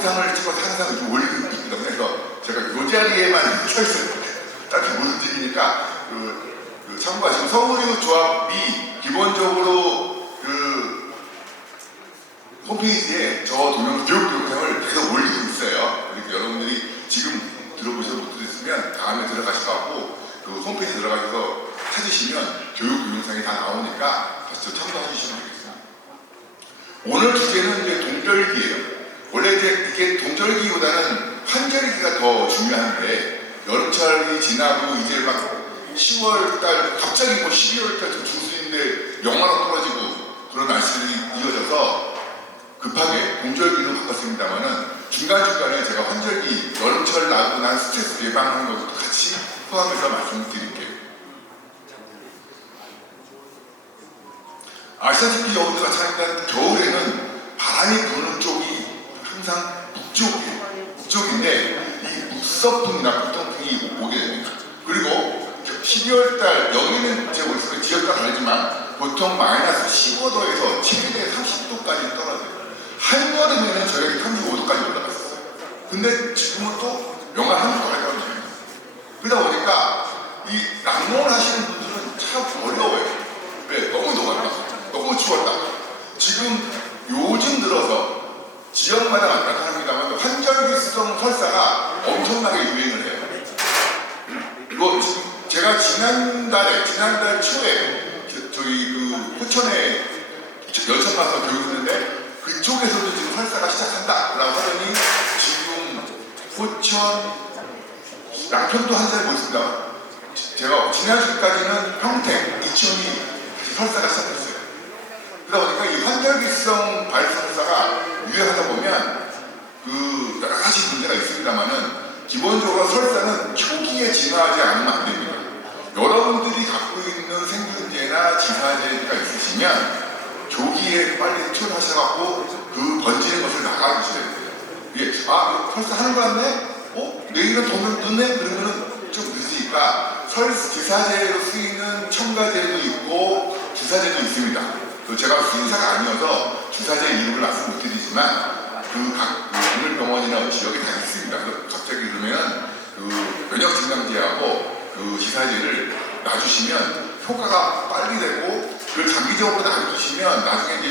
영상을 찍어서 항상 이렇게 올리고 있거든요. 그래서 제가 이 자리에만 서 있어요. 딱히 못 움직이니까 참고하시고, 서울의료 조합이 기본적으로 홈페이지에 저 교육 동영상을 계속 올리고 있어요. 그러니까 여러분들이 지금 들어보셔서 못 들으시면 다음에 들어가셔서 그 홈페이지 들어가셔서 찾으시면 교육 동영상이 다 나오니까 다시 참고해 주시면 되겠습니다. 오늘 주제는 이제 동절기예요. 원래 이게 동절기보다는 환절기가 더 중요한데, 여름철이 지나고 이제 막 10월달, 갑자기 12월달 중순인데 영하로 떨어지고 그런 날씨들이 이어져서 급하게 동절기로 바꿨습니다만은, 중간중간에 제가 환절기, 여름철 나고 난 스트레스 예방하는 것도 같이 포함해서 말씀드릴게요. 아시다시피 여기가 차니까 겨울에는 바람이 부는 쪽이 항상 북쪽인데, 이 북서풍이나 북동풍이 오게 됩니다. 그리고 12월달, 여기는 제가 모르겠어요. 지역과 다르지만 보통 마이너스 15도에서 최대 30도까지 떨어져요. 한여름에는 저희가 35도까지 올라갔었어요. 근데 지금은 또 영하 30도까지 떨어져요. 그러다 보니까 이 낭농을 하시는 분들은 참 어려워요. 왜? 너무 더웠다, 너무 추웠다. 지금 요즘 들어서 지역마다 마찬가지입니다만 환절기성 설사가 엄청나게 유행을 해요. 이거 지금 제가 지난달 초에 저희 호천에 열차 가서 교육했는데, 그쪽에서도 지금 설사가 시작한다라고 하더니 지금 호천, 양평도 한살 보였습니다. 제가 지난주까지는 평택, 이천이 설사가 시작했어요. 그러다 보니까 이 환절기성 발설사가 유행하다 보면 여러 가지 문제가 있습니다만은, 기본적으로 설사는 초기에 진화하지 않으면 안 됩니다. 여러분들이 갖고 있는 생균제나 지사제가 있으시면 조기에 빨리 투여하셔갖고 그 번지는 것을 나가주셔야 돼요. 이게 설사 하는 거 같네? 내일은 더 늦네? 그러면은 좀 늦으니까 지사제로 쓰이는 첨가제도 있고 주사제도 있습니다. 제가 수의사가 아니어서 주사제 이름을 말씀 못 드리지만 각 국립병원이나 지역에 다 있습니다. 그래서 갑자기 그러면 면역진강제하고 지사제를 놔주시면 효과가 빨리 되고, 그걸 장기적으로 놔두시면 나중에 이제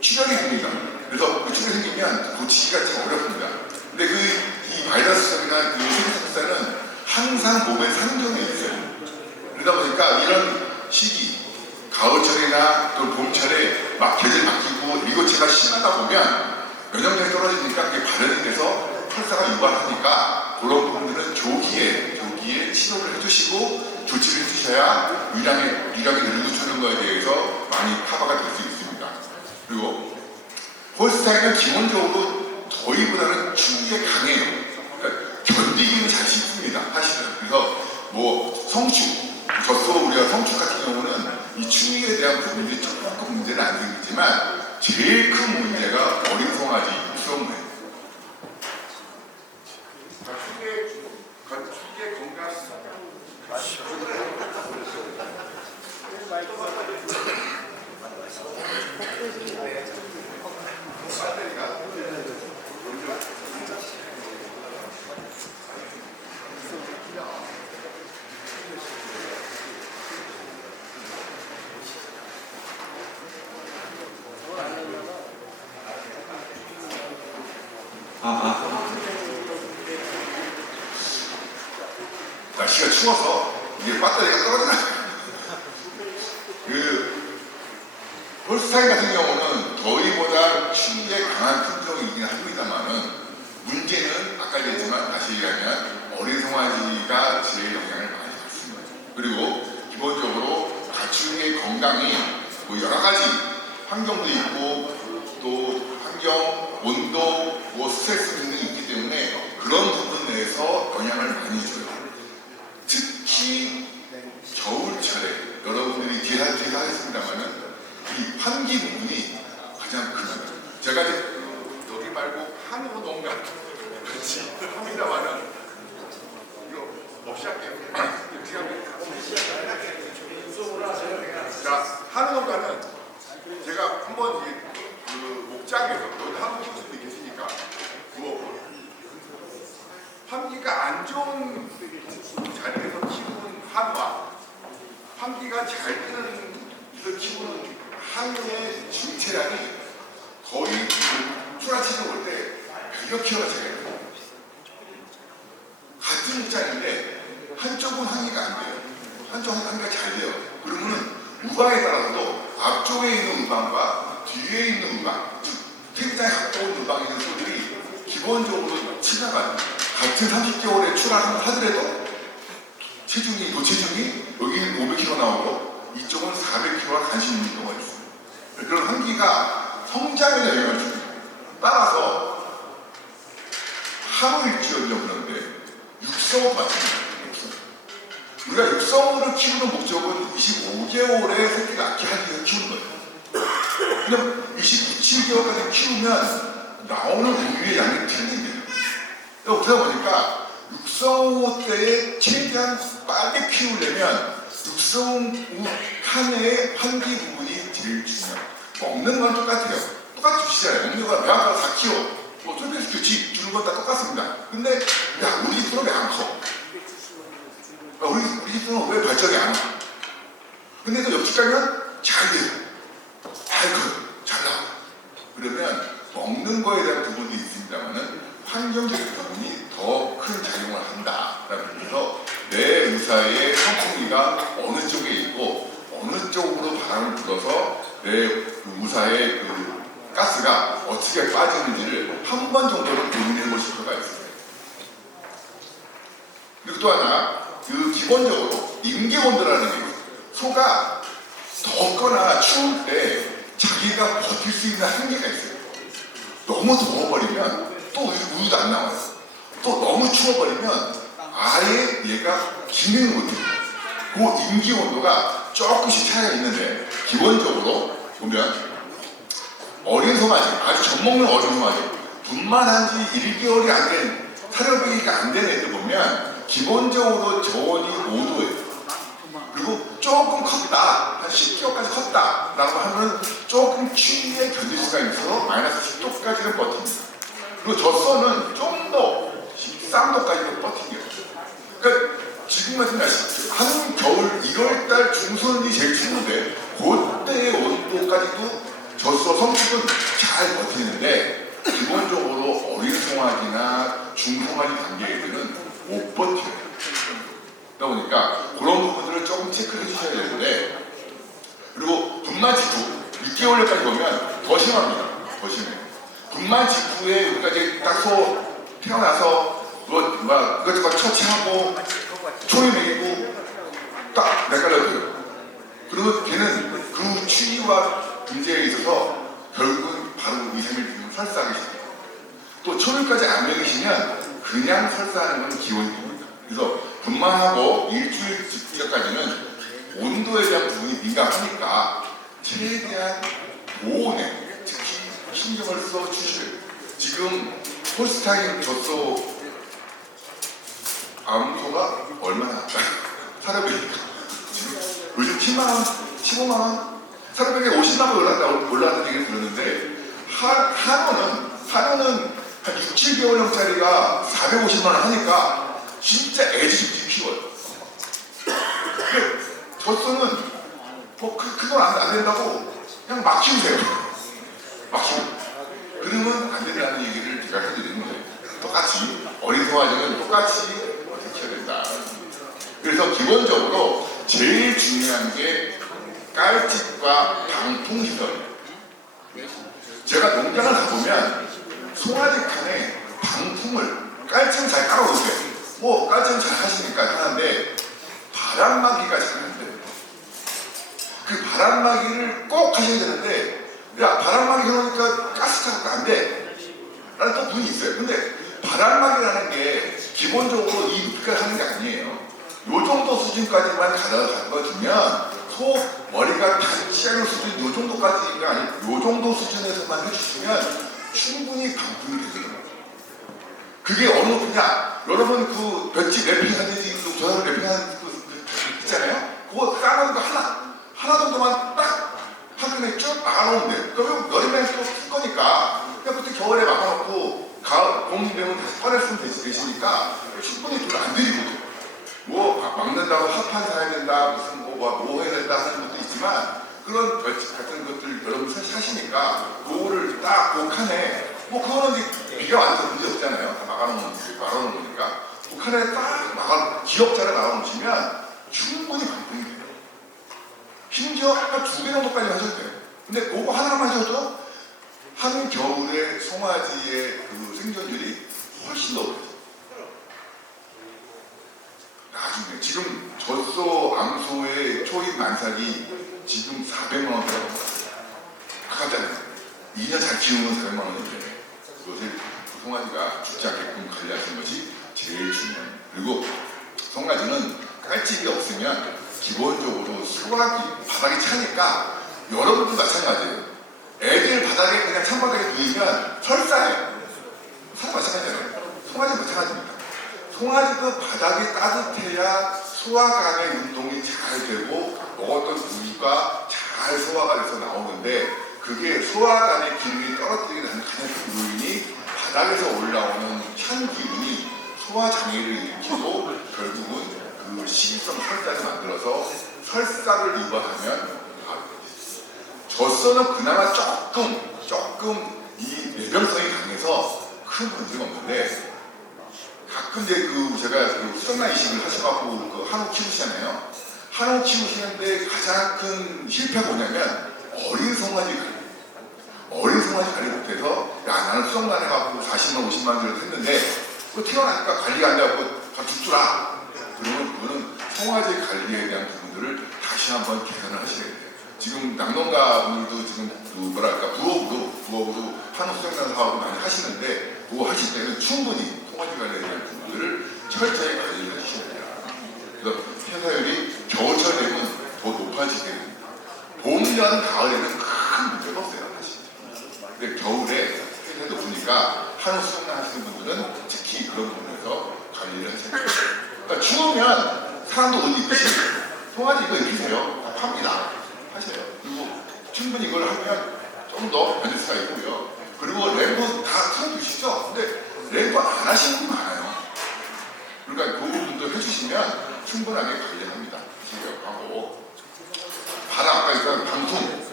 출혈이 됩니다. 그래서 출혈이 생기면 고치기가 참 어렵습니다. 근데 이 바이러스적이나 생사는 항상 몸에 상정해 있어요. 그러다 보니까 이런 시기, 가을철이나 또 봄철에 막 계절 바뀌고 리고체가 심하다 보면 면역력이 떨어지니까 그게 발현이 돼서 설사가 유발하니까, 그런 부분들은 조기에 치료를 해주시고 조치를 해주셔야 위량이 늘고 주는 거에 대해서 많이 커버가 될 수 있습니다. 그리고 홀스타인은 기본적으로 더위보다는 추위에 강해요. 그러니까 견디기는 잘 쉽습니다, 사실은. 그래서 우리가 성축 같은 경우는 이 추위에 대한 부분들이 조금 문제는 안 생기지만, 제일 큰 문제가 어린 송아지 수영물. 추위에 건강. 날씨가 추워서 이게 배터리가 떨어지나. 홀스타인 같은 경우는 더위보다 추위에 강한 품종이긴 합니다만은, 문제는 아까 얘기했지만 다시 얘기하면 어린 송아지가 제일 영향을 많이 받습니다. 그리고 기본적으로 가축의 건강이 여러 가지 환경도 있고, 또 환경, 온도, 스트레스 등등이 있기 때문에 그런 부분에서 영향을 많이 줘요. 특히 겨울철에 여러분들이 디하이드레이트 하겠습니다만은 이 환기 부분이 가장 큽니다. 제가 여기 말고 한우 농가 같이 합니다만은 이거 없이 할게요. 자, 한우 농가는 제가 한번 목장에서 하고 싶은 분이 계시니까 환기가 안 좋은 자리에서 키우는 한우와 환기가 잘 되는 데서 키우는 한우의 중체량이 거의 출하치는 올 때 100여 킬로가 차이해요. 같은 입장인데 한쪽은 환기가 안 돼요. 한쪽은 환기가 잘 돼요. 그러면은 우방에 따라서도 앞쪽에 있는 우방과 뒤에 있는 우방, 즉 태기장에 가까운 우방에 있는 소들이 기본적으로 치사가 같은 30개월에 출하를 하더라도 체중이 도체중이 여기는 500kg 나오고 이쪽은 400kg가 간신히 있는 경우가 있어요. 그런 환기가 성장에 영향을 줍니다. 따라서 한우일지언정 그런데 육성어도 마찬가지입니다. 우리가 육성어를 키우는 목적은 25개월에 새끼를 낳게 하기 위해서 키우는 거예요. 그럼 27개월까지 키우면 나오는 우유의 양이 틀립니다. 그러다 보니까 육성어 때에 최대한 빨리 키우려면 육성어 한 해의 환기 부분이 제일 중요해요. 먹는 건 똑같아요. 똑같이 주시잖아요. 먹는 건 매화가 4kg, 뭐 쫄배스 규칙 주는 건 다 똑같습니다. 근데 야 우리 집은 왜 안 커? 우리 집은 왜 발전이 안 와? 근데 또 옆집 가면 잘 돼요. 잘 커요. 잘 나와. 그러면 먹는 거에 대한 부분도 있습니다만은 환경적인 부분이 더 큰 작용을 한다라는 의미에서 내 의사의 선풍기가 어느 쪽에 있고 어느 쪽으로 바람을 불어서 내 의사의 그 가스가 어떻게 빠지는지를 한 번 정도는 고민해 보실 필요가 있습니다. 그리고 또 하나 그 기본적으로 임계온도라는 게 소가 덥거나 추울 때 자기가 버틸 수 있는 한계가 있어요. 너무 더워버리면 또 우유도 안 나와요. 또 너무 추워버리면 아예 얘가 기능을 못해요. 그 임기온도가 조금씩 차이가 있는데 기본적으로 보면 어린 송아지, 아주 젖먹는 어린 송아지, 분만한 지 1개월이 안 된, 사료배기가 안 된 애들 보면 기본적으로 저온이 5도예요. 그리고 조금 컸다, 한 10kg까지 컸다 라고 하면 조금 추위에 견딜 수가 있어서 마이너스 10도까지는 버팁니다. 그리고 젖소는 좀 더 13도까지도 버팁니다. 그러니까 지금 같은 날씨, 한겨울 1월달 중순이 제일 추운데 그때의 온도까지도 젖소 성숙은 잘 버티는데 기본적으로 어린 송아지나 중송아지 단계애들은 못 버텨요. 그러다 보니까 그런 부분들을 조금 체크를 해주셔야 되는데, 그리고 분만 직후 6개월까지 보면 더 심합니다. 더 심해요. 분만 직후에 우리가 이제 딱 소 태어나서 이것저것 처치하고 초리 먹이고 딱 내깔려줘요. 그리고 걔는 그 추위와 문제에 있어서 결국은 바로 2, 3일 뒤면 설사하기 시작해요. 또 초리까지 안 먹이시면 그냥 설사하는 건 기본입니다. 그래서 분만하고 일주일 직전까지는 온도에 대한 부분이 민감하니까 최대한 보온에 특히 신경을 써 주셔야 돼요. 지금 홀스타인 젖소 암소가 얼마나 사료비니까 요즘 10만원, 15만원, 사료비가 50만원 올랐다는 얘기를 들었는데 한우는 한 6, 7개월짜리가 450만원 하니까 진짜 애지중지 키워요. 근데 젖소는 뭐 그 돈 안 된다고 그냥 막 키우세요. 막 키우세요. 그러면 안 된다는 얘기를 제가 해드리는 거예요. 똑같이 어린 송아지는 똑같이 어떻게 해야 된다. 그래서 기본적으로 제일 중요한 게 깔집과 방풍시설이에요. 제가 농장을 가보면 송아지 칸에 방풍을 깔집은 잘 깔아놓으세요. 뭐 깔집은 잘 하시니까 하는데 바람막이가 잘 안 돼요. 그 바람막이를 꼭 하셔야 되는데, 야 바람막이 해놓으니까 가스차가 안 돼 라는 또 분이 있어요. 근데 바람막이라는 게 기본적으로 이 높이까지 하는 게 아니에요. 요 정도 수준까지만 가져주면 소 머리가 닿지 않을 수준 요 정도까지가 아니고 요 정도 수준에서만 해주시면 충분히 방풍이 되거든요. 그게 어느 높이냐? 여러분 그 볏짚 랩핑하듯이 저 사람 랩핑하는 그 있잖아요. 그거 까놓은 거 하나 정도만 딱 하늘에 쭉 나가놓으면 돼. 그러면 여름에 또 풀 거니까 그냥 그때 도움되면 다시 꺼냈으면 되시니까 충분히 돈 안 들이고 뭐 막는다고 합판 사야 된다 무슨 뭐 해야 된다 하는 것도 있지만 그런 벌칙 같은 것들 여러분 사시니까 그거를 딱 칸에 뭐 그거는 이제 비가 완전 문제 없잖아요. 다 막아놓은 거니까 그 칸에 딱 기억자를 나눠놓으시면 충분히 반등이 돼요. 심지어 한 2배 정도까지 하셔도 돼요. 근데 그거 하나만 하셔도 한겨울에 송아지의 그 생존율이 훨씬 더 높아요. 나중에 지금 젖소 암소의 초입 만삭이 지금 400만 원대가 넘었어요. 아까잖아요. 2년 잘 키우면 400만 원인데 그것을 송아지가 죽지 않게끔 관리하시는 것이 제일 중요해요. 그리고 송아지는 깔집이 없으면 기본적으로 수확이 바닥이 차니까 여러분도 마찬가지예요. 애들 바닥에 그냥 찬바닥에 누이면 설사해요. 사실 마찬가지잖아요. 송아지 마찬가지입니다. 송아지도 바닥이 따뜻해야 소화관의 운동이 잘 되고 먹었던 부위가 잘 소화가 돼서 나오는데 그게 소화관의 기능이 떨어뜨리게 되는 가장 큰 요인이 바닥에서 올라오는 찬 기운이 소화장애를 일으키고 결국은 그 식이성 설사를 만들어서 설사를 유발하면 젖소는 그나마 조금 이 내병성이 강해서 큰 문제가 없는데 가끔 이제 제가 수정란 이식을 하셔갖고 한우 키우시잖아요. 한우 키우시는데 가장 큰 실패가 뭐냐면 어린 송아지 관리 못해서 야 나는 수정란 해갖고 40만 50만 들을 했는데 그 태어나니까 관리가 안 돼갖고 다 죽더라. 그러면 그거는 송아지 관리에 대한 부분들을 다시 한번 개선을 하셔야 돼요. 지금 낙농가 분들도 지금 부업으로 한우 수정란 사업을 많이 하시는데 그거 하실 때는 충분히 송아지 관리에 대한 부분들을 철저히 관리를 해주셔야 돼요. 그래서 폐사율이 겨울철 되면 더 높아지게 됩니다. 봄, 여름, 가을에는 큰 문제가 없어요. 사실. 근데 겨울에 폐사율이 높으니까 한우 수정란 하시는 분들은 특히 그런 부분에서 관리를 하셔야 돼요. 그러니까 추우면 사람도 옷 입으시고 송아지 이거 입히세요. 다 팝니다. 하셔요. 그리고 충분히 이걸 하면 좀 더 변질 수가 있고요. 그리고 램프 다 틀어두시죠? 근데 램프 안 하시는 분이 많아요. 그러니까 그 부분도 해주시면 충분하게 관리합니다. 하고 바다 아까 얘기한 방풍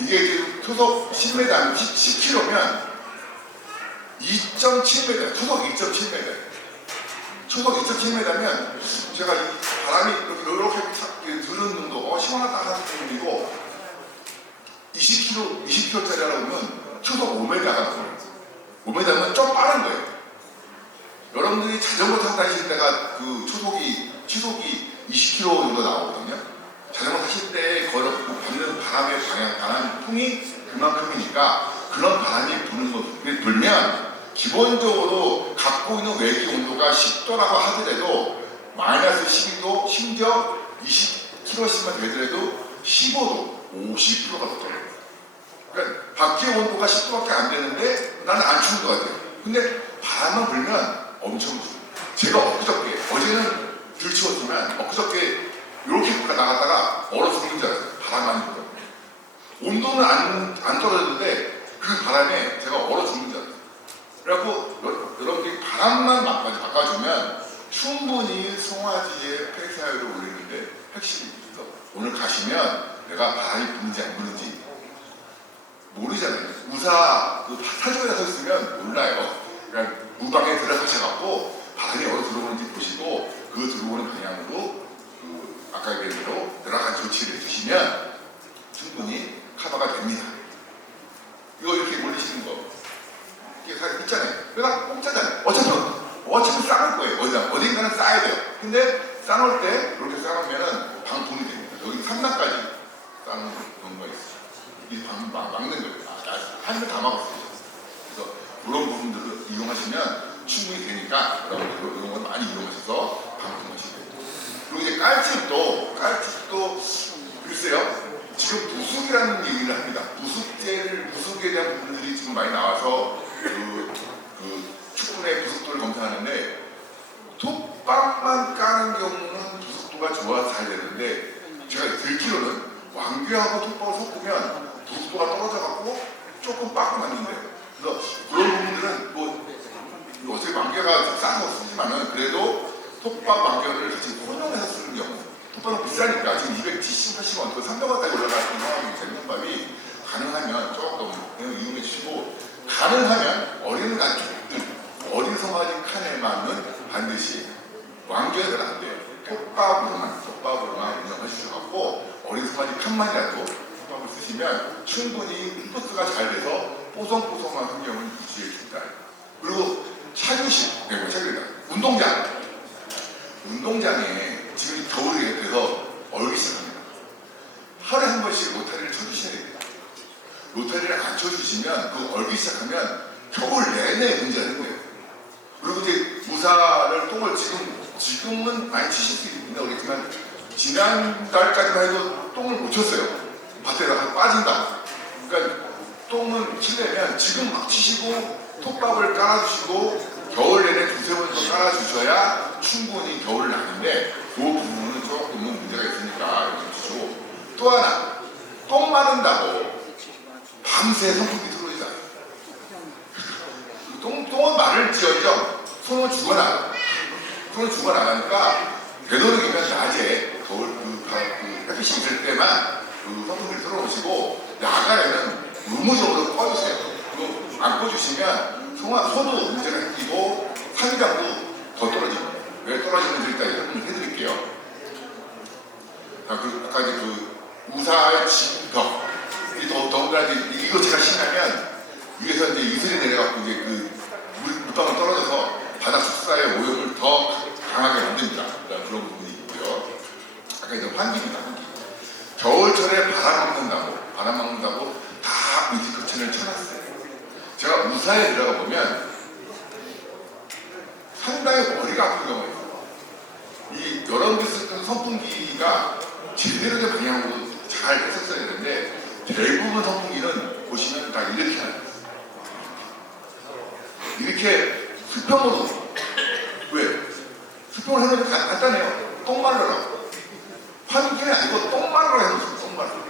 이게 지금 초속 10m, 10km면 2.7m, 초속 2.7m 초속 2.7m면 제가 이 바람이 이렇게 들은 정도 시원하다 하는 정도이고 20km짜리라고 하면 초속 5m가 나와요. 5m면 좀 빠른 거예요. 여러분들이 자전거 타고 다니실 때가 그 시속이 20km 정도 나오거든요. 자전거 타실 때 받는 바람의 바람풍이 그만큼이니까 그런 바람이 부는 것이 불면 기본적으로 갖고 있는 외기 온도가 10도라고 하더라도 마이너스 12도 심지어 20km씩만 되더라도 15도 50%가 더 떨어져요. 그러니까 밖의 온도가 10도밖에 안 되는데 나는 안 추운 것 같아요. 근데 바람만 불면 엄청 추워요. 제가 어제는 덜 추웠지만 엊그저께 이렇게 나갔다가 얼어 죽는 줄 알았어요. 바람만 불어요. 온도는 안 떨어졌는데 그 바람에 제가 얼어 죽는 줄 알았어요. 그래갖고 여러분들이 바람만 바꿔주면 충분히 송아지의 폐사율을 올리는데 핵심이 있어. 오늘 가시면 내가 바람이 부는지 안 부는지 모르잖아요. 우사 사조에 서 있으면 몰라요. 그러니까 무방에 들어가셔갖고 바람이 어디로 들어오는지 보시고 그 들어오는 방향으로 아까 얘기한 대로 들어간 조치를 해주시면 충분히 커버가 됩니다. 이거 이렇게 올리시는 거 이게 다 있잖아요. 그러니까 공짜잖아요. 어차피 쌓을 거예요. 어딘가는 쌓아야 돼요. 근데 쌓을 때 이렇게 쌓으면은 방통이 됩니다. 여기 3단까지 쌓는 경우가 있어요. 이 방 막는 거예요. 한번 다 막았어요. 그래서 그런 부분들을 이용하시면 충분히 되니까 여러분들 이런 건 많이 이용하셔서 방통하시게 돼요. 그리고 이제 깔집도 글쎄요. 지금 부숙이라는 얘기를 합니다. 부숙에 대한 부분들이 지금 많이 나와서 축분의 부숙도를 검사하는데 톱밥만 까는 경우는 부숙도가 좋아서 잘 되는데 제가 들기로는 왕귀하고 톱밥을 섞으면 부숙도가 떨어져갖고 조금 빠꾸 났는데 그래서 그런 부분들은 뭐 톱밥 왕겨를 같이 혼용해서 쓰는 경우, 톱밥은 비싸니까 지금 270, 80원, 또 300원까지 올라가는 상황이 되는 톱밥이 가능하면 조금 이용해 주시고, 가능하면 어린 성아지 칸에만은 반드시 왕겨는 안 돼요. 톱밥으로만 운영해 주셔갖고 어린 성아지 칸만이라도 톱밥을 쓰시면 충분히 포스가 잘 돼서 뽀송뽀송한 환경을 유지해 준다. 그리고 차주식, 운동장에 지금 겨울이 돼서 얼기 시작합니다. 하루에 한 번씩 로타리를 쳐주셔야 돼요. 로타리를 안 쳐주시면 그 얼기 시작하면 겨울 내내 문제가 되는 거예요. 그리고 이제 무사를 똥을 지금은 많이 치실 수 있는데 모르겠지만 지난달까지만 해도 똥을 못 쳤어요. 밭에다가 빠진다. 그러니까 똥은 치려면 지금 막 치시고 톱밥을 깔아주시고 겨울 내내 두세 번 더 깔아주셔야 충분히 겨울을 나는데 그 부분은 조금은 문제가 있으니까 주시고, 또 하나 똥 마른다고 밤새 선풍기 틀어지지 않아요. 똥은 마를지언정 손은 죽어나가니까 되도록이면 낮에 겨울 햇빛이 있을 때만 선풍기를 틀어놓으시고 야간에는 의무적으로 꺼주세요. 안 꺼주시면 소도 문제가 생기고 산장도 더 떨어집니다. 왜 떨어지는지 일단 해드릴게요. 아까 이제 우사의 벽, 더군다나 이거 제가 신나면 위에서 이제 이슬이 내려갖고 이게 물방울 떨어져서 바닥 숙사의 오염을 더 강하게 만듭니다. 그런 부분이 있고요. 아까 이제 환기입니다. 겨울철에 바람 막는다고 다 미스커튼을 쳐놨어요. 제가 우사에 들어가 보면 상당히 머리가 아픈 경우가 있어요. 이 여러분들 쓰는 선풍기가 제대로 된 방향으로 잘 했었어야 되는데 대부분 선풍기는 보시면 다 이렇게 하는 거예요. 이렇게 수평으로. 왜? 수평을 해놓으면 간단해요. 똥 마르라고. 환기는 아니고 똥 마르라고 해놓으세요. 똥 마르라고.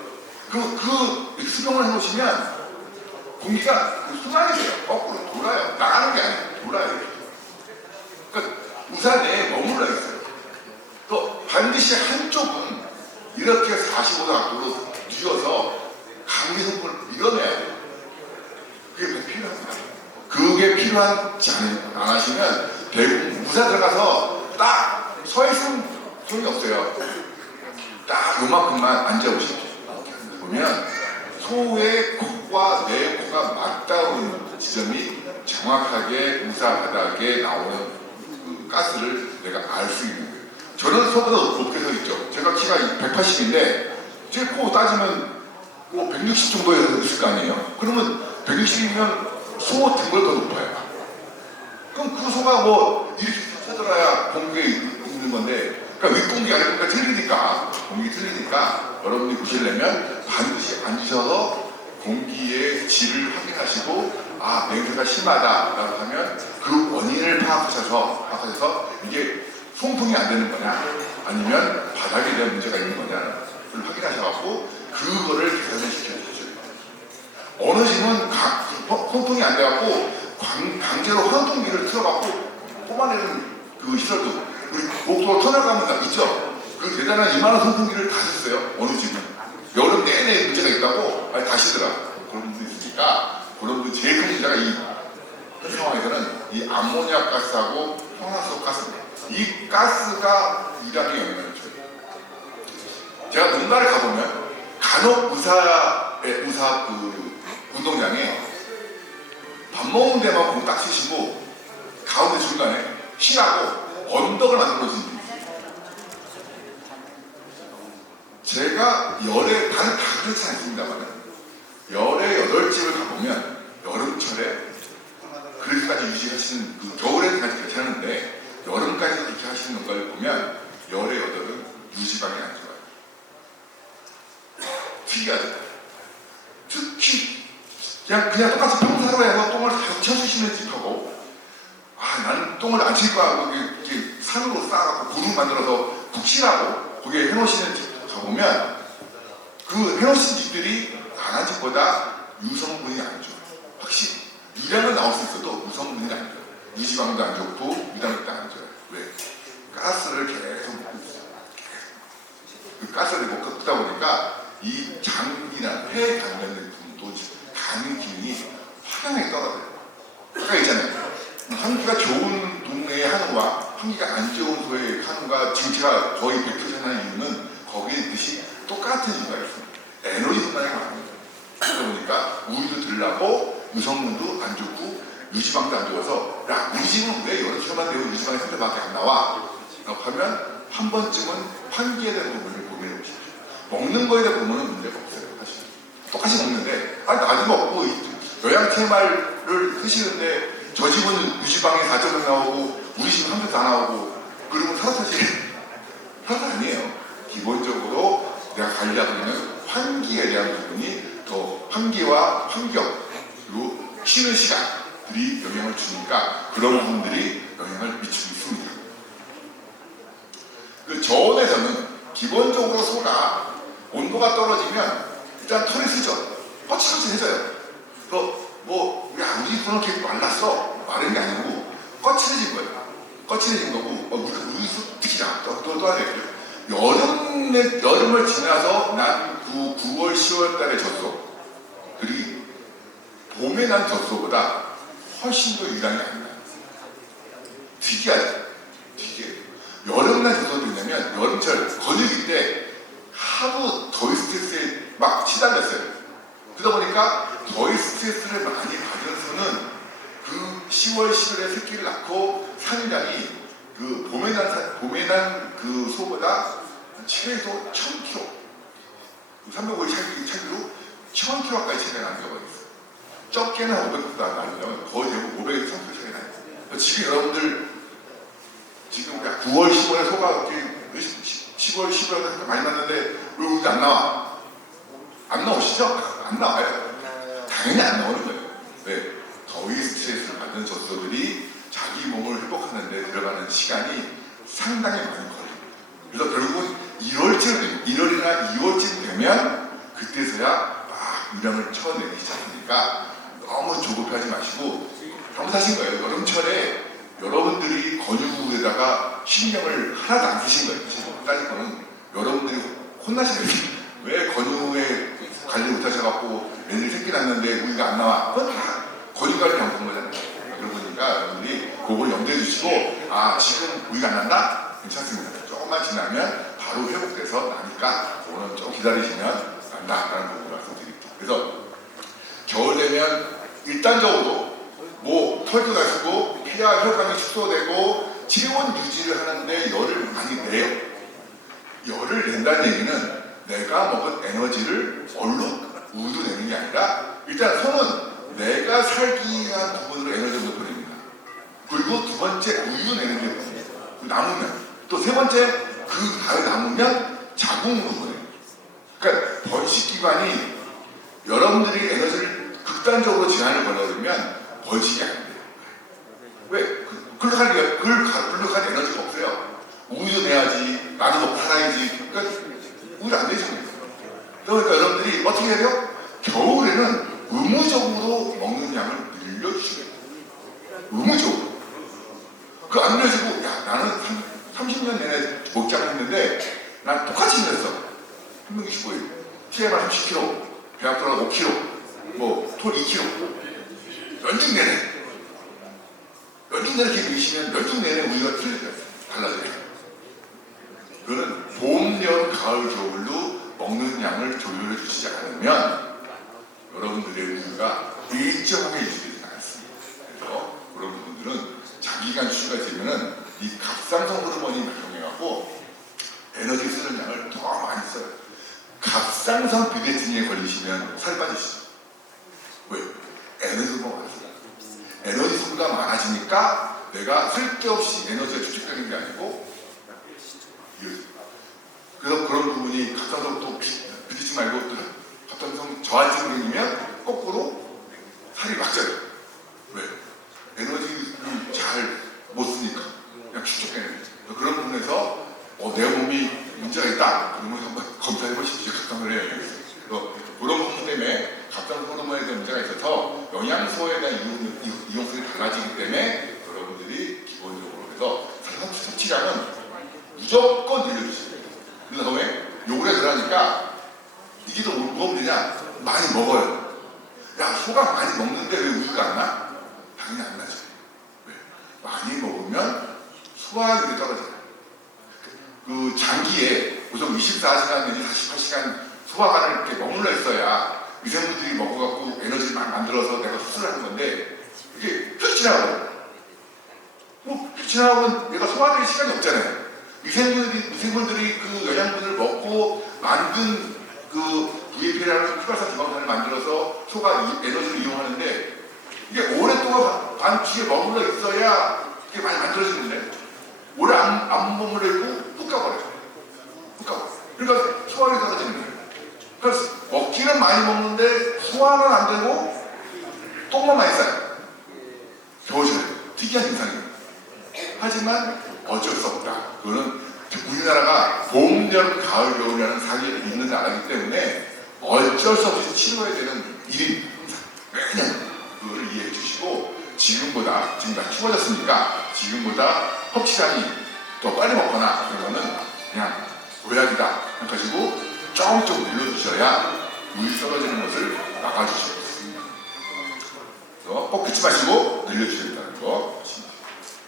그 수평을 해놓으시면 공기가 순환이 돼요. 거꾸로 돌아요. 나가는 게 아니에요. 돌아요. 그러니까 우산 내에 머물러 있어요. 또 반드시 한쪽은 이렇게 45도 각도로 뉘어서 감기 성분을 밀어내야 돼요. 그게 필요합니다. 그게 필요하지 안 하시면 대부분 우산 들어가서 딱 서 있으면 소용이 없어요. 딱 요만큼만 앉아보십시오. 보면 소의 코와 내 코가 맞닿은 지점이 정확하게 우사 바닥에 나오는 가스를 내가 알 수 있는 거예요. 저는 소보다 높게 서 있죠. 제가 키가 180인데 제 코 따지면 160 정도에 있을 거 아니에요. 그러면 160이면 소 등보다 더 높아요. 그럼 그 소가 이렇게 쳐들어야 공기가 있는 건데, 그러니까 윗공기 아랫공기가 틀리니까, 공기 틀리니까 여러분이 보시려면 반드시 앉으셔서 공기의 질을 확인하시고, 냄새가 심하다라고 하면 그 원인을 파악하셔서 이게 송풍이 안 되는 거냐, 아니면 바닥에 대한 문제가 있는 거냐를 확인하셔갖고 그거를 개선을 시켜주셔야 돼요. 어느 집은 송풍이 안 돼갖고 강제로 환풍기를 틀어갖고 뽑아내는 그 시설도, 우리 목도로 터널 가면 있죠. 그 대단한 이만한 송풍기를 다 썼어요. 어느 집은 여름 내내 문제가 있다고 다시더라. 그런 분도 있으니까 그런 분 제일 큰 문제가 현 상황에서는 이 암모니아 가스하고 황화수 가스입니다. 이 가스가 이랑에 영향을 줘요. 제가 농가를 가보면 간혹 우사 운동장에 밥 먹는 데만 보고 딱 쓰시고 가운데 중간에 쉬라고 언덕을 만들어 놓으신 분이 있어요. 제가 다른 다 그렇지 않습니다만 열에 8집을 가보면 여름철에 그렇게까지 유지하시는, 겨울에는 아직 괜찮은데 여름까지 그렇게 하시는 걸 보면 열의 8은 유지방이 안 좋아요. 특이하죠. 특히 그냥 똑같이 평소하고 해서 똥을 다 쳐주시는 집하고, 나는 똥을 안 칠 거야 하고 이렇게 산으로 쌓아갖고 구름 만들어서 푹실하고 거기에 해놓으시는 집 가보면 그 해놓으신 집들이 강한 집보다 유성분이 안 좋아요. 확실히 유량은 나올 수 있어도 유성분이 안 좋아요. 유지방도 안 좋고 유당도 안 좋아요. 왜? 가스를 계속 먹고 있어요. 그 가스를 먹다 보니까 이 장기나 폐 관련된 부분도 간 기능이 확연하게 떨어져요. 아까 있잖아요. 환기가 좋은 동네의 한우와 환기가 안 좋은 소의 한우가 지금 제가 거의 100% 하는 이유는 거기에 뜻이 똑같은 이유가 있습니다. 에너지 분산이 많습니다. 그러다 보니까 우유도 들라고 유성분도 안 좋고 유지방도 안 좋아서 야 우리 집은 왜 여러 킬로만 되고 유지방이 3배밖에 안 나와? 라고 하면 한 번쯤은 환기에 대한 부분을 고민해 보십시오. 먹는 거에 대한 부분은 문제가 없어요. 사실 똑같이 먹는데 나도 먹고 요양 TMR을 쓰시는데 저 집은 유지방이 4.0 나오고 우리 집은 3도 다 나오고 그러면 사실 아니에요. 기본적으로 내가 관리하고 있는 환기에 대한 부분이 더 환기와 환경 그리고 쉬는 시간들이 영향을 주니까 그런 부분들이 영향을 미치고 있습니다. 그 저온에서는 기본적으로 소가 온도가 떨어지면 일단 털이 쓰죠. 거칠어져요. 우리 소는 이렇게 말랐어. 마른 게 아니고 거칠어진 거예요. 거칠어진 거고 우리 소 특히 또 하나 있고요. 여름을 지나서 난 9월, 10월 달에 젖소 그리고 봄에 난 젖소보다 훨씬 더 유량이 안 나요. 특이하죠. 여름 난 젖소도 있냐면 여름철 거리기 때 하도 더위 스트레스에 막 시달렸어요. 그러다 보니까 더위 스트레스를 많이 받은 소는 그 10월, 11월에 새끼를 낳고 산량이 그 봄에 난 그 소보다 최소 1000kg 350 차기로 1000kg까지 차이가 나는 경우가 있어요. 적게는 500kg 나누면 거의 대부분 500에서 1000kg 차이가 나요. 지금 여러분들 지금 9월, 10월에 소가 10월, 11월에 많이 났는데 왜 우리도 안 나와? 안 나오시죠? 안 나와요. 당연히 안 나오는 거예요. 왜? 더위 스트레스를 받는 젖소들이 자기 몸을 회복하는 데 들어가는 시간이 상당히 많이 걸립니다. 그래서 결국은 1월이나 2월쯤 되면 그때서야 막 유량을 쳐내기 시작하니까 너무 조급해하지 마시고 잘못하신 거예요. 여름철에 여러분들이 건유에다가 신경을 하나도 안 쓰신 거예요. 따지고는 여러분들이 혼나시는 거예요. 왜 건유에 관리 못하셔갖고 애들이 새끼 낳는데 우리가 안 나와? 그건 다 건유 관리 잘못한 거잖아요. 그러니까 여러분들이 그걸 염두해 주시고 지금 우리가 안 난다? 괜찮습니다. 조금만 지나면 바로 회복돼서 나니까 오늘 좀 기다리시면 난다라는 부분을 말씀드릴게요. 그래서 겨울 되면 일단적으로 털도 나시고 피하 혈관이 축소되고 체온 유지를 하는데 열을 많이 내요. 열을 낸다는 얘기는 내가 먹은 에너지를 얼른 우도 내는 게 아니라 일단 소는 내가 살기 위한 부분으로 에너지를 돌립니다. 그리고 두 번째 우유 내는 게 있습니다. 남으면 또 세 번째 그 다음에 남으면 자궁으로 보내요. 그러니까 번식기관이 여러분들이 에너지를 극단적으로 제한을 걸어두면 번식이 안 돼요. 왜? 그걸 불룩한 에너지가 없어요. 우유도 내야지, 나도 먹고 살아야지. 그러니까 우유 안 되죠. 그러니까 여러분들이 어떻게 해야 돼요? 겨울에는 의무적으로 먹는 양을 늘려주셔야 돼요. 의무적으로. 그거 안 늘려주고, 나는 30년 내내 먹자고 했는데, 난 똑같이 늘렸어. 365일. TMR 30kg, 배 아프다가 5kg, 톨 2kg. 연중 내내. 연중 내내 이렇게 드시면 연중 내내 우유가 달라져요. 그거는 봄, 여름, 가을, 겨울로 먹는 양을 조절해 주시지 않으면 여러분들의 우유가 일정하게 유지되지 않습니다. 그래서 그런 부분들은 장기간 추가 되면은 이 갑상선 호르몬이 작용해갖고 에너지 쓰는 양을 더 많이 써요. 갑상선 비대증에 걸리시면 살 빠지시죠. 왜? 에너지 소모가 많아요. 에너지 소모가 많아지니까 내가 쓸데없이 에너지가 축적되는 게 아니고 그래서 그런 부분이 갑상선 또 비대증 말고 또 갑상선 저하증이 생기면 거꾸로 살이 막 쪄요. 왜? 에너지를 잘 못 쓰니까 그냥 축적되는 거죠. 그런 부분에서 내 몸이 문제가 있다. 그러면 한번 검사해 보십시오. 갑상선을 해야 되겠어요. 그런 부분 때문에 갑상선 호르몬에 대한 문제가 있어서 영양소에 대한 이용성이 달라지기 때문에 여러분들이 기본적으로 해서 섭취량은 먹어요. 야, 소가 많이 먹는데 왜 우유가 안 나? 당연히 안 나죠. 왜? 많이 먹으면 소화율이 떨어져요. 그 장기에 우선 24시간 내지 48시간 소화관을 이렇게 머물러 있어야 미생물들이 먹어갖고 에너지를 막 만들어서 내가 흡수를 하는 건데, 이게 휙 지나가요. 휙 지나가면 내가 소화될 시간이 없잖아요. 미생물들이 그 영양분을 먹고 만든 그 VAP라는 휘발성 지방산을 만들어서 소가 에너지를 이용하는데, 이게 오랫동안 반 뒤에 머물러 있어야 이게 많이 만들어지는데, 오래 안 머물러 있고 훅 가버려요. 그러니까 소화율이 떨어지는 거예요. 그래서 먹기는 많이 먹는데 소화는 안 되고 똥만 많이 싸요. 겨우셔요. 특이한 현상이에요. 하지만 어쩔 수 없다. 그거는 우리나라가 봄, 여름, 가을, 겨울이라는 사계절이 있는 나라이기 때문에 어쩔 수 없이 치러야 되는 일인 현상. 매년 그거를 이해해 주시고, 지금 다 추워졌으니까 지금보다 섭취량이 더 빨리 먹거나 그러면은 그냥 보약이다 해가지고 조금 늘려주셔야 물 떨어지는 것을 막아주실 수 있습니다. 그래서 꼭 긋지 마시고 늘려주셔야 된다는 거.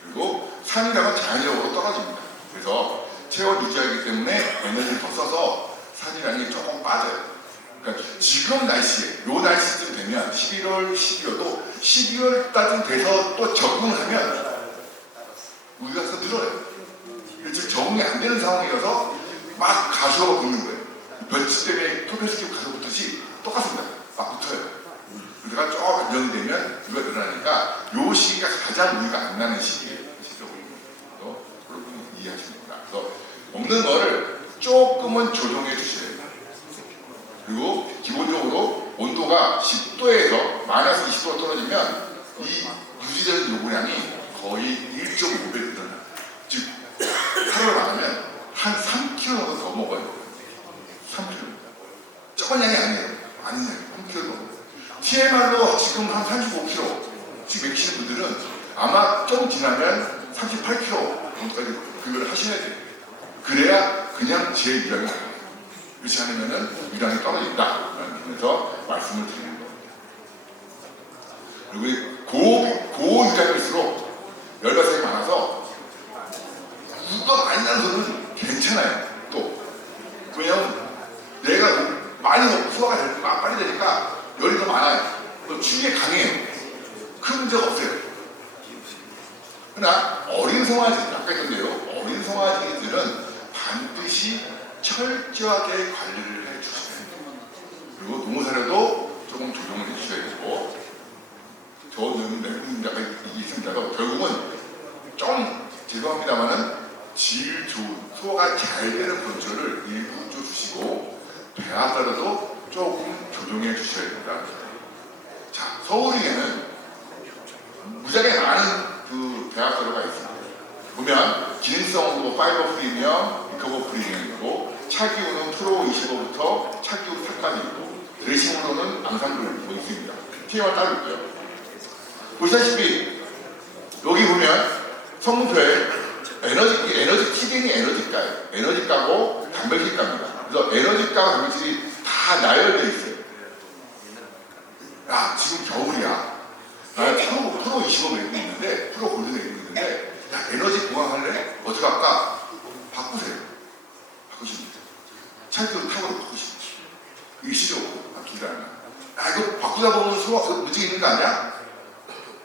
그리고 산이랑은 자연적으로 떨어집니다. 그래서 체온 유지하기 때문에 에너지를 더 써서 산이랑이 조금 빠져요. 그러니까 지금 날씨에, 요 날씨쯤 되면 11월, 12월도 12월까지 돼서 또 적응하면 우리가 더 늘어요. 지금 적응이 안 되는 상황이어서 막 가수가 붙는 거예요. 볕이 때문에 토표스키 가수 붙듯이 똑같습니다. 막 붙어요. 그러다가 좀 안정이 되면 우리가 늘어나니까 요 시기가 가장 우리가 안 나는 시기예요. 그래서 여러분이 이해하시면 됩니다. 그래서 먹는 거를 조금은 조정해 주셔야 돼요. 그리고 기본적으로 온도가 10도에서 마이너스 20도가 떨어지면 이 유지되는 요구량이 거의 1.5배 늘어나요. 즉 하루를 말하면 한 3kg 정도 더 먹어요. 3kg. 적은 양이 아니에요. 많은 양이 3kg 먹어요. TMR로 지금 한 35kg 지금 맥히시는 분들은 아마 좀 지나면 38kg 정도까지 그걸 하셔야 돼요. 그래야 그냥 제 유량이 나요. 그렇지 않으면 유량이 떨어진다 라는 점에서 말씀을 드리는 겁니다. 그리고 고유량일수록 열과성이 많아서 우가 많이 나는 거는 괜찮아요. 또 왜냐면 내가 많이 먹고 소화가 될 때 빨리 되니까 열이 더 많아요. 또 추위에 강해요. 큰 문제가 없어요. 그러나 어린 송아지들, 아까 했던데요, 어린 송아지들은 반드시 철저하게 관리를 해주셔야 돼요. 그리고 농사료도 조금 조정을 해주셔야 되고, 저는 약간 있습니다. 결국은 좀 죄송합니다만은 질 좋은 소화가 잘 되는 건조를 일부 주시고 배합 따라도 조금 조정해 주셔야 된다. 자, 서울에는 무지하게 많은 그 배합 따로가 있습니다. 보면 기능성으로 파이버 프리미엄, 리커버 프리미엄이고, 차기우는 프로 25부터 차기우 4까지 있고, 드레싱으로는 앙상블 있습니다. TMR 따로 있고요. 보시다시피 여기 보면 성분표에 에너지 TDN이 에너지가예요. 에너지가고 단백질가입니다. 그래서 에너지가와 단백질이 다 나열되어 있어요. 야, 지금 겨울이야. 나 프로 25 메이드 있는데, 프로 골드 메이드 있는데, 야, 에너지 보강할래? 어떻게 할까? 바꾸세요. 바꾸시면 돼요. 차기로 탑으로 바꾸시면 돼요. 일시적으로 바뀌지 않나. 야, 이거 바꾸다 보면 문제 있는 거 아니야?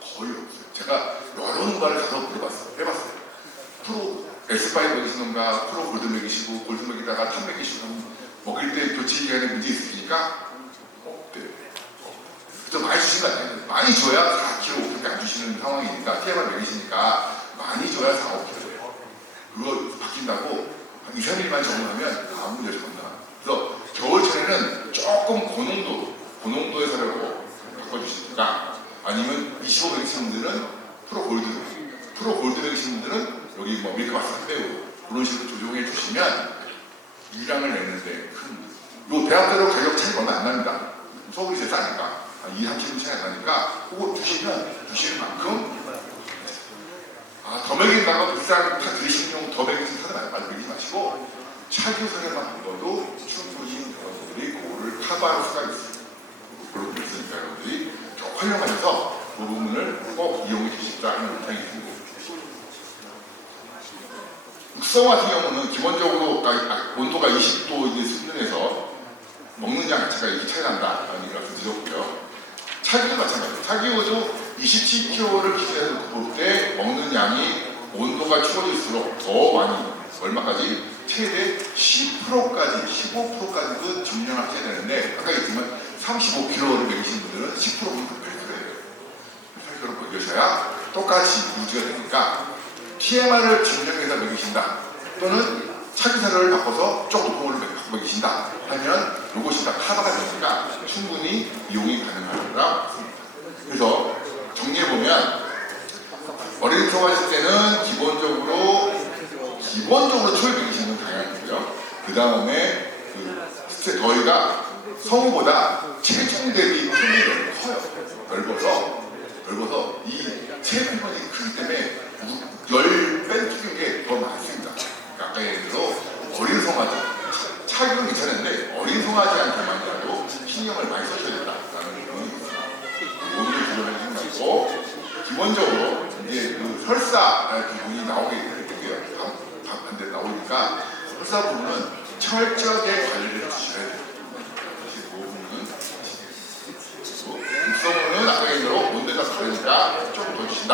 거의 없어요. 제가 여러 농가를 가서 물어봤어요. 해봤어요. 프로 S5 먹이시는가, 프로 골드 먹이시고, 골드 먹이다가 탑 먹이시고, 먹일 때 교체 기간에 문제 있으십니까? 없대요. 좀 많이 주신 거 아니에요? 많이 줘야 4kg, 5kg 안 주시는 상황이니까, TMR 먹이시니까, 많이 줘야 4, 5kg예요. 그거 바뀐다고 한 2, 3일만 적응하면 아무 문제 없나. 그래서 겨울철에는 조금 고농도의 사료로 바꿔주시든가, 아니면 25 먹이시는 분들은 프로 골드 먹이시는 분들은 여기 뭐 밀크마스 빼고 그런 식으로 조정해 주시면 유량을 내는데 요 대학교로 가격 차이가 얼마 안 납니다. 서울이 제일 싸니까 2, 3kg 차이가 나니까 그거 주시는 만큼 더 먹인다고 비싼 차 드시는 더 먹이신 사람 많이 먹이지 마시고 차규 사료만 먹어도 충분히 여러분들이 그거를 커버할 수가 있어요. 활용하셔서 그 부분을 꼭 이용해 주십사 하는 부탁이 있습니다. 육성 같은 경우는 기본적으로 온도가 20도 수준에서 먹는 양 자체가 이렇게 차이 난다라는 얘기를 드렸고요. 차기도 마찬가지예요. 차기호도 27kg를 기준으로 볼 때 먹는 양이 온도가 추워질수록 더 많이 얼마까지? 최대 10%까지 15%까지도 증량하셔야 되는데 아까 얘기했지만 35kg를 먹이신 분들은 10%는 8kg예요. 8kg 먹이셔야 똑같이 유지가 되니까 TMR을 증량해서 먹이신다 또는 차기사료를 바꿔서 좀 높은 걸로 먹이신다 하면 이것이 다 커버가 되니까 충분히 이용이 가능하다고 봅니다. 그래서 정리해보면 어린 소가실 때는 기본적으로 초에 먹이시는 건 당연하고요. 그 다음에 저희가 성우보다 체중 대비 크기가 커요. 넓어서 이 체피번이 크기 때문에 열 빼주는 게 더 많습니다. 아까 예를 들어 어린 송아지 차기는 괜찮은데 어린 송아지한테만이라도 신경을 많이 써줘야 된다라는 부분이 있습니다. 오늘 기본을 생각하고 기본적으로 이제 설사 부분이 나오게 되고요. 반대 나오니까 설사 부분은 철저하게 관리를 해주셔야 돼요. 그 부분은 육성호는 아까 얘기한 대로 온도가 다르니까 조금 더 주신다.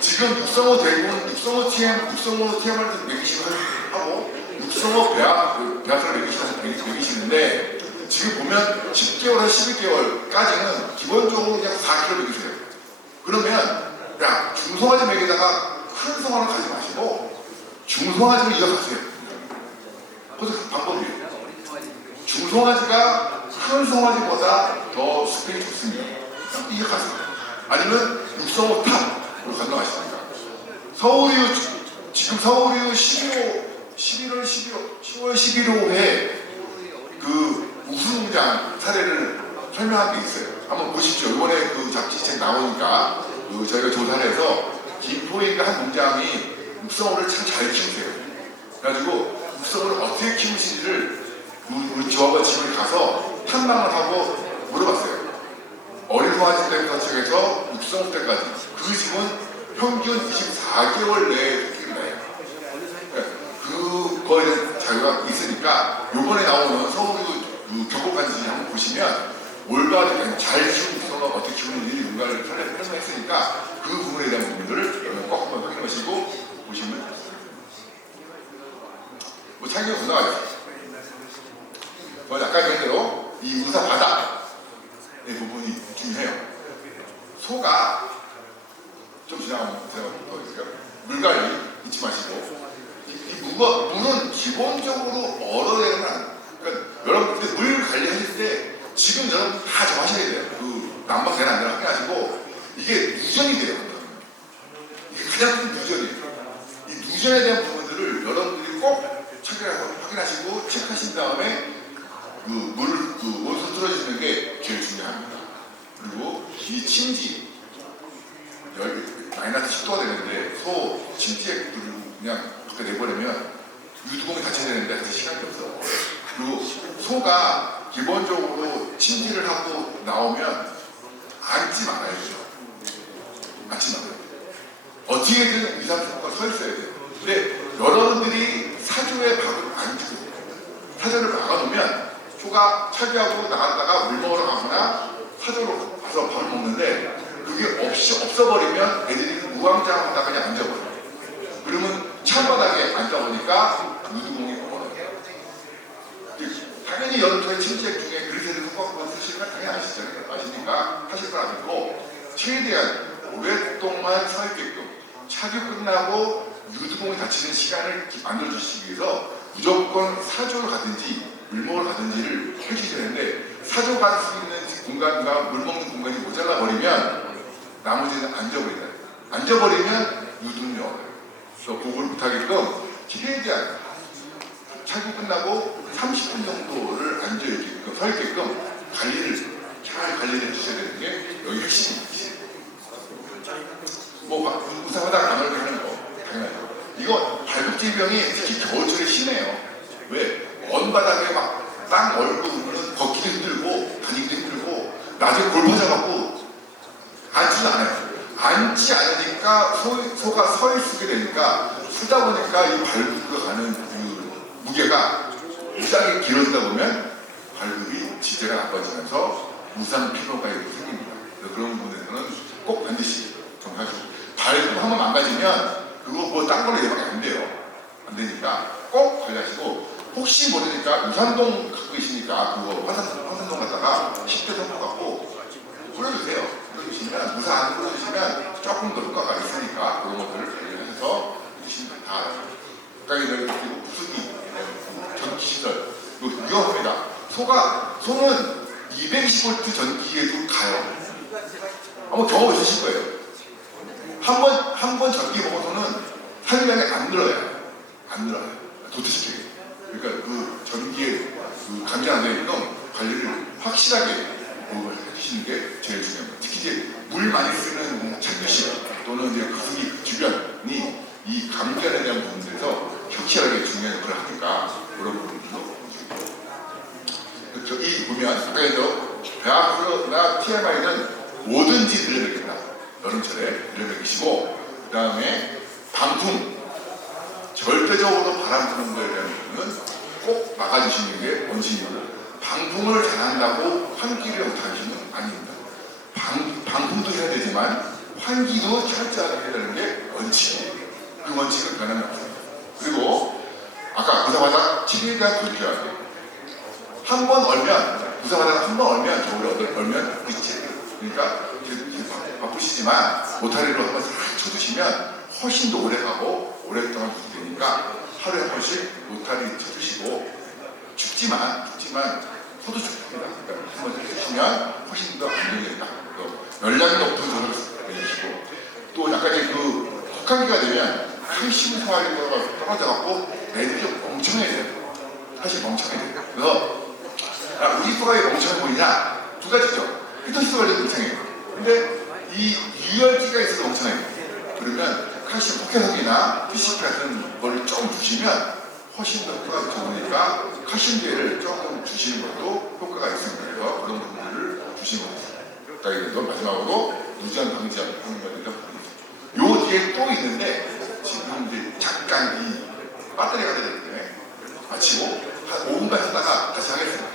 지금 육성호 대부분 육성호 TMR 먹이시고 하고 육성호 배합을 먹이시는데 지금 보면 10개월에서 12개월까지는 기본적으로 그냥 4kg 먹이세요. 그러면 야 중송아지 먹이다가 큰 송아를 가지 마시고 중송아지로 이어가세요. 그것도 그 방법이에요. 중송아지가 큰 송아지보다 더 스펙이 좋습니다. 이어가세요. 아니면 육성호 탑으로 가능하십니까? 지금 서울유 10월 11호에 그 우수농장 사례를 설명한 게 있어요. 한번 보십시오. 이번에 그 잡지책 나오니까 저희가 조사를 해서 김포에 한 농장이 육성호를 참 잘 키우세요. 그래가지고 육성호를 어떻게 키우시는지를 우리 조합원 집을 가서 탐방을 하고 물어봤어요. 어린 송아지 때부터 시작해서 육성호 때까지 그 집은 평균 24개월 내에 새끼를 낳아요. 그거에 자유가 있으니까 요번에 나오는 서울유 경고간지 한번 보시면 올바르게 잘 키우는 육성호가 어떻게 키우는지 뭔가를 설명했으니까 그 부분에 대한 부분들을 꼭 한번 확인하시고 보시면 뭐 창의가 올라가죠. 아까 얘기한 대로 이 우사 바닥의 부분이 중요해요. 소가 좀 지나가면 제가 보여드릴게요. 물 관리 잊지 마시고 이 물은 기본적으로 얼어내는 건 그러니까 여러분 근데 물 관리하실 때 지금 여러분 다 정하셔야 돼요. 그 난방 되나 안 되나 확인하시고 이게 누전이 돼요. 이게 가장 큰 누전이에요. 이 누전에 대한 부분들을 여러분들이 꼭 확인하시고 체크하신 다음에 온수 틀어주시는 게 제일 중요합니다. 그리고 이 침지 마이너스 10도가 되는데 소 침지에 그냥 밖에 내버리면 유두공이 닫혀야 되는데 아직 시간이 없어. 그리고 소가 기본적으로 침지를 하고 나오면 앉지 말아야 돼요. 앉지 말아요. 어떻게든 2, 30분간 서 있어야 돼요. 근데 여러분들이 사조에 밥을 안 주고 사조를 막아놓으면 소가 차지하고 나갔다가 물 먹으러 가거나 사조로 가서 밥을 먹는데 그게 없어버리면 애들이 무왕장하다가 그냥 앉아버려요. 그러면 찬바닥에 앉아보니까 유두공이 먹어요. 당연히 연토의 침지액 중에 그리세를 섞어서 쓰시는 건 당연히 아시니까 하실 건 아니고 최대한 오랫동안 서 있게끔 차교 끝나고 유두공이 닫히는 시간을 만들어주시기 위해서 무조건 사조를 가든지 물 먹으러 가든지를 해주셔야 되는데 사조 갈 수 있는 공간과 물 먹는 공간이 모자라 버리면 나머지는 앉아버리면 유두공이 와요. 그래서 그걸 못하게끔 최대한 차교 끝나고 30분 정도를 앉아있게끔 서 있게끔 잘 관리를 해주셔야 되는 게 여기 핵심입니다. 뭐 우사바닥 안 얼게 하는 거 당연하죠. 이거 발국질병이 특히 겨울철에 심해요. 왜? 먼 바닥에 막 땅 얼고 그러면 걷기도 힘들고 다니기도 힘들고 나중에 골 파져갖고 앉지도 않아요. 앉지 않으니까 소가 서 있게 되니까 쓰다 보니까 이 발굽으로 가는 그 무게가 무지하게 길어지다 보면 발굽이 지대가 나빠지면서 무상 피로가 생깁니다. 그런 부분에서는 꼭 반드시 좀 하시고, 발굽 한번 망가지면 그거 뭐 딴 걸로 예방이 안 돼요. 안 되니까 꼭 관리하시고, 혹시 모르니까 유산동 갖고 계시니까 그거 화산동 갔다가 10대 정도 갖고 뿌려주세요. 뿌려주시면 무사 안 뿌려주시면 조금 더 효과가 있으니까 그런 것들을 관리해서 해주시면 다 가까이 그리고 부수기 전기시설 이거 위험합니다. 소는 220V 전기에도 가요. 한번 경험 있으실 거예요. 한 번 전기 먹은 소는 3일간에 안 늘어요. 안 늘어요. 도태시켜요. 그러니까 그 전기에 그 감지 안 되게끔 관리를 확실하게 해주시는 게 제일 중요합니다. 특히 이제 물 많이 쓰는 착유실 또는 이제 그수기 주변이 이 감지에 대한 부분들에서 확실하게 중요한 역할을 하니까 그런 부분들도 저기 보면 아까 배아프나 TMI는 뭐든지 늘려내겠다. 여름철에 늘려내시고, 그 다음에 방풍 절대적으로 바람 부는 거에 대한 부분은 꼭 막아주시는 게 원칙이고, 방풍을 잘한다고 환기를 못하시는 건 아닙니다. 방풍도 해야 되지만 환기도 철저하게 해야 되는 게 원칙이에요. 그 원칙은 변함이 없습니다. 그리고 아까 부사바닥 최대한 돌려야 돼요. 한 번 얼면, 부사바닥 한 번 얼면, 겨울에 얼면 끝이에요. 그러니까 바쁘시지만 모타리로 한번 싹 쳐주시면 훨씬 더 오래 가고 오랫동안 두게 되니까 하루에 한 번씩 모타리 쳐주시고, 춥지만 소도 춥습니다. 그러니까 한 번씩 해주시면 훨씬 더 안정적이다. 열량이 높은 소를 해주시고, 또 약간 그 혹한기가 되면 칼슘 소화력이 떨어져갖고 내들이 멍청해져요. 사실 멍청해져요. 그래서 우리 소가 왜 멍청해 보이냐? 두 가지죠. 히토시스 관리도 멍청해요. 근데 이 유혈기가 있어서 멍청해요. 그러면 칼슘 포켓석이나 PCP 같은 거를 조금 주시면 훨씬 더 효과가 좋으니까 칼슘제를 조금 주시는 것도 효과가 있습니다. 그래서 그런 부분들을 주시면 됩니다. 마지막으로 누전 방지하는 것들도 요 뒤에 또 있는데 지금 이제 잠깐 이 배터리가 되기 때문에 마치고 한 5분간 하다가 다시 하겠습니다.